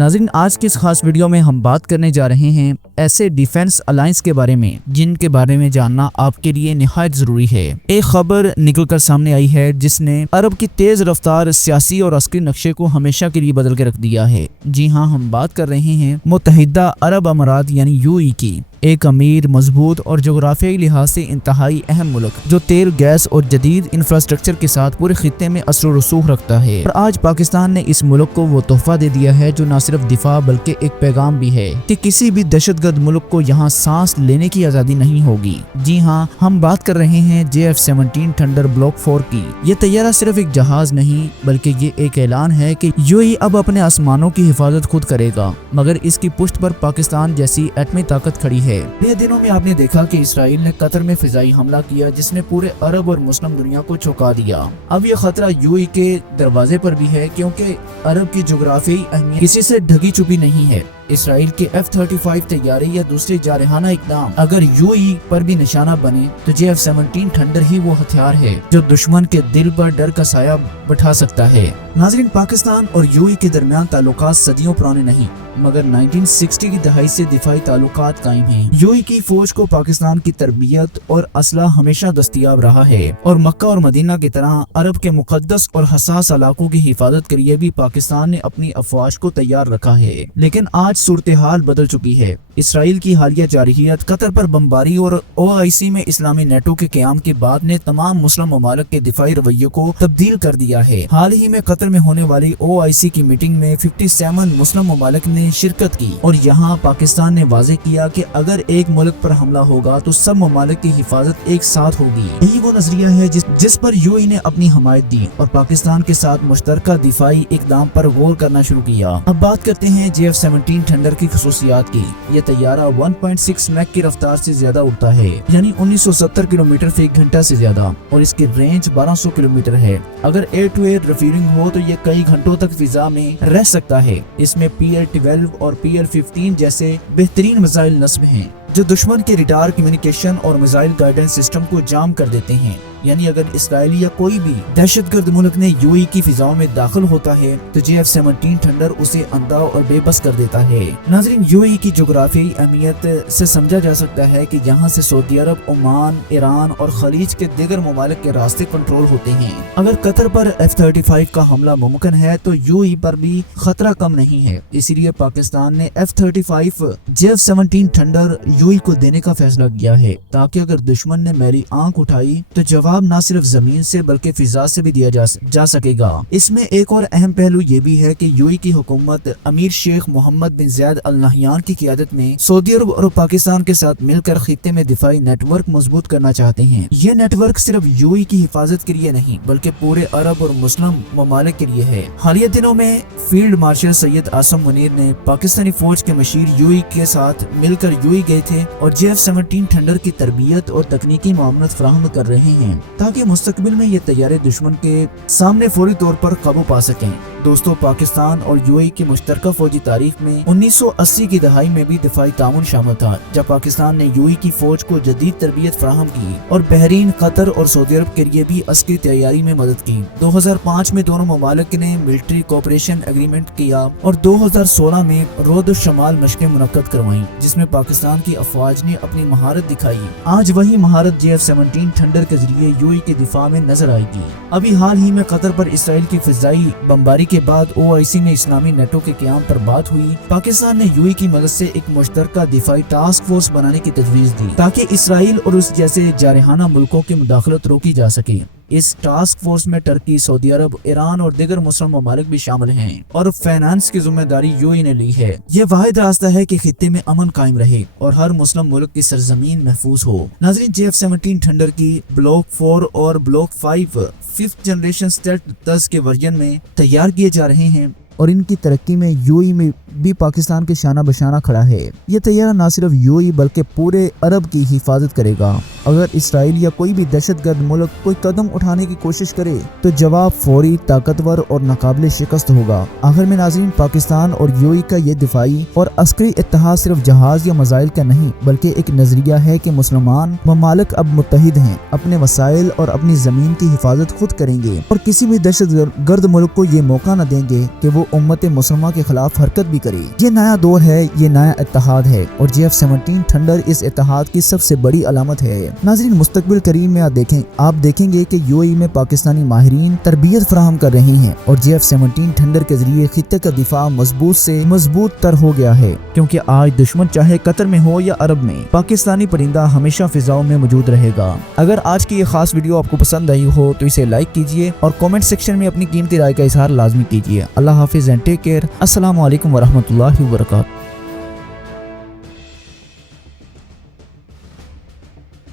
ناظرین، آج کی اس خاص ویڈیو میں ہم بات کرنے جا رہے ہیں ایسے ڈیفنس الائنس کے بارے میں جن کے بارے میں جاننا آپ کے لیے نہایت ضروری ہے۔ ایک خبر نکل کر سامنے آئی ہے جس نے عرب کی تیز رفتار سیاسی اور عسکری نقشے کو ہمیشہ کے لیے بدل کے رکھ دیا ہے۔ جی ہاں، ہم بات کر رہے ہیں متحدہ عرب امارات یعنی UAE کی، ایک امیر، مضبوط اور جغرافیائی لحاظ سے انتہائی اہم ملک جو تیل، گیس اور جدید انفراسٹرکچر کے ساتھ پورے خطے میں اثر و رسوخ رکھتا ہے۔ اور آج پاکستان نے اس ملک کو وہ تحفہ دے دیا ہے جو نہ صرف دفاع بلکہ ایک پیغام بھی ہے کہ کسی بھی دہشت گرد ملک کو یہاں سانس لینے کی آزادی نہیں ہوگی۔ جی ہاں، ہم بات کر رہے ہیں JF-17 تھنڈر بلاک 4 کی۔ یہ طیارہ صرف ایک جہاز نہیں بلکہ یہ ایک اعلان ہے کہ UAE اب اپنے آسمانوں کی حفاظت خود کرے گا، مگر اس کی پشت پر پاکستان جیسی ایٹمی طاقت کھڑی ہے۔ یہ دنوں میں آپ نے دیکھا کہ اسرائیل نے قطر میں فضائی حملہ کیا جس نے پورے عرب اور مسلم دنیا کو چونکا دیا۔ اب یہ خطرہ UAE کے دروازے پر بھی ہے کیونکہ عرب کی جغرافیائی اہمیت کسی سے ڈھکی چھپی نہیں ہے۔ اسرائیل کے F-35 طیارے یا دوسرے جارحانہ اقدام اگر UAE پر بھی نشانہ بنے تو JF-17 تھنڈر ہی وہ ہتھیار ہے جو دشمن کے دل پر ڈر کا سایہ بٹھا سکتا ہے۔ ناظرین، پاکستان اور UAE کے درمیان تعلقات صدیوں پرانے نہیں مگر 1960 کی دہائی سے دفاعی تعلقات قائم ہیں۔ UAE کی فوج کو پاکستان کی تربیت اور اسلحہ ہمیشہ دستیاب رہا ہے اور مکہ اور مدینہ کی طرح عرب کے مقدس اور حساس علاقوں کی حفاظت کے لیے بھی پاکستان نے اپنی افواج کو تیار رکھا ہے۔ لیکن آج صورتحال بدل چکی ہے۔ اسرائیل کی حالیہ جارحیت، قطر پر بمباری اور OIC میں اسلامی نیٹو کے قیام کے بعد نے تمام مسلم ممالک کے دفاعی رویے کو تبدیل کر دیا ہے۔ حال ہی میں قطر میں ہونے والی OIC کی میٹنگ میں 57 مسلم ممالک نے شرکت کی اور یہاں پاکستان نے واضح کیا کہ اگر ایک ملک پر حملہ ہوگا تو سب ممالک کی حفاظت ایک ساتھ ہوگی۔ یہی وہ نظریہ ہے جس پر UAE نے اپنی حمایت دی اور پاکستان کے ساتھ مشترکہ دفاعی اقدام پر غور کرنا شروع کیا۔ اب بات کرتے ہیں JF-17 تھنڈر کی خصوصیات کی۔ یہ طیارہ 1.6 میک کی رفتار سے زیادہ اڑتا ہے، یعنی 1970 کلومیٹر فی گھنٹہ سے زیادہ، اور اس کی رینج 1200 کلومیٹر ہے۔ اگر ایئر ٹو ایئر ریفیئرنگ ہو تو یہ کئی گھنٹوں تک فضا میں رہ سکتا ہے۔ اس میں PL-12 اور PL-15 جیسے بہترین میزائل نصب ہیں جو دشمن کے ریڈار، کمیونیکیشن اور میزائل گائیڈنس سسٹم کو جام کر دیتے ہیں۔ یعنی اگر اسرائیل یا کوئی بھی دہشت گرد ملک نے UAE کی فضاؤں میں داخل ہوتا ہے تو JF-17 تھنڈر اسے اندھا اور بے بس کر دیتا ہے۔ ناظرین، UAE کی جغرافیائی اہمیت سے سمجھا جا سکتا ہے کہ یہاں سے سعودی عرب، عمان، ایران اور خلیج کے دیگر ممالک کے راستے کنٹرول ہوتے ہیں۔ اگر قطر پر F-35 کا حملہ ممکن ہے تو UAE پر بھی خطرہ کم نہیں ہے۔ اسی لیے پاکستان نے F-35 JF-17 تھنڈر UAE کو دینے کا فیصلہ کیا ہے تاکہ اگر دشمن نے میری آنکھ اٹھائی تو جواب نہ صرف زمین سے بلکہ فضا سے بھی دیا جا سکے گا۔ اس میں ایک اور اہم پہلو یہ بھی ہے کہ UAE کی حکومت امیر شیخ محمد بن زید ال نہیان کی قیادت میں سعودی عرب اور پاکستان کے ساتھ مل کر خطے میں دفاعی نیٹ ورک مضبوط کرنا چاہتے ہیں۔ یہ نیٹ ورک صرف UAE کی حفاظت کے لیے نہیں بلکہ پورے عرب اور مسلم ممالک کے لیے ہے۔ حالیہ دنوں میں فیلڈ مارشل سید عاصم منیر نے پاکستانی فوج کے مشیر UAE کے ساتھ مل کر UAE گئے تھے اور JF-17 تھنڈر کی تربیت اور تکنیکی معاونت فراہم کر رہے ہیں تاکہ مستقبل میں یہ طیارے دشمن کے سامنے فوری طور پر قابو پا سکیں۔ دوستو، پاکستان اور UAE کی مشترکہ فوجی تاریخ میں 1980 کی دہائی میں بھی دفاعی تعاون شامل تھا جب پاکستان نے UAE کی فوج کو جدید تربیت فراہم کی اور بحرین، قطر اور سعودی عرب کے لیے بھی عسکری تیاری میں مدد کی۔ 2005 میں دونوں ممالک نے ملٹری کوآپریشن ایگریمنٹ کیا اور 2016 میں رود الشمال مشقیں منعقد کروائیں جس میں پاکستان کی افواج نے اپنی مہارت دکھائی۔ آج وہی مہارت JF-17 تھنڈر کے ذریعے UAE کے دفاع میں نظر آئے گی۔ ابھی حال ہی میں قطر پر اسرائیل کی فضائی بمباری کے بعد OIC میں اسلامی نیٹو کے قیام پر بات ہوئی۔ پاکستان نے UAE کی مدد سے ایک مشترکہ دفاعی ٹاسک فورس بنانے کی تجویز دی تاکہ اسرائیل اور اس جیسے جارحانہ ملکوں کی مداخلت روکی جا سکے۔ اس ٹاسک فورس میں ترکی، سعودی عرب، ایران اور دیگر مسلم ممالک بھی شامل ہیں اور فائنانس کی ذمہ داری UAE نے لی ہے۔ یہ واحد راستہ ہے کہ خطے میں امن قائم رہے اور ہر مسلم ملک کی سرزمین محفوظ ہو۔ ناظرین، JF-17 تھنڈر کی بلاک 4 اور بلاک 5 5th جنریشن اسٹیلتھ 10 کے ورژن میں تیار کیے جا رہے ہیں اور ان کی ترقی میں UAE میں بھی پاکستان کے شانہ بشانہ کھڑا ہے۔ یہ طیارہ نہ صرف UAE بلکہ پورے عرب کی حفاظت کرے گا۔ اگر اسرائیل یا کوئی بھی دہشت گرد ملک کوئی قدم اٹھانے کی کوشش کرے تو جواب فوری، طاقتور اور ناقابل شکست ہوگا۔ آخر میں ناظرین، پاکستان اور UAE کا یہ دفاعی اور عسکری اتحاد صرف جہاز یا میزائل کا نہیں بلکہ ایک نظریہ ہے کہ مسلمان ممالک اب متحد ہیں، اپنے وسائل اور اپنی زمین کی حفاظت خود کریں گے اور کسی بھی دہشت گرد ملک کو یہ موقع نہ دیں گے کہ وہ امت مسلمہ کے خلاف حرکت بھی کرے۔ یہ نیا دور ہے، یہ نیا اتحاد ہے اور JF-17 تھنڈر اس اتحاد کی سب سے بڑی علامت ہے۔ ناظرین، مستقبل قریب میں آپ دیکھیں گے کہ UAE میں پاکستانی ماہرین تربیت فراہم کر رہے ہیں اور JF-17 تھنڈر کے ذریعے خطے کا دفاع مضبوط سے مضبوط تر ہو گیا ہے، کیونکہ آج دشمن چاہے قطر میں ہو یا عرب میں، پاکستانی پرندہ ہمیشہ فضاؤں میں موجود رہے گا۔ اگر آج کی یہ خاص ویڈیو آپ کو پسند آئی ہو تو اسے لائک کیجئے اور کامنٹ سیکشن میں اپنی قیمتی رائے کا اظہار لازمی کیجئے۔ اللہ حافظ اینڈ ٹیک کیئر۔ السلام علیکم ورحمۃ اللہ وبرکاتہ۔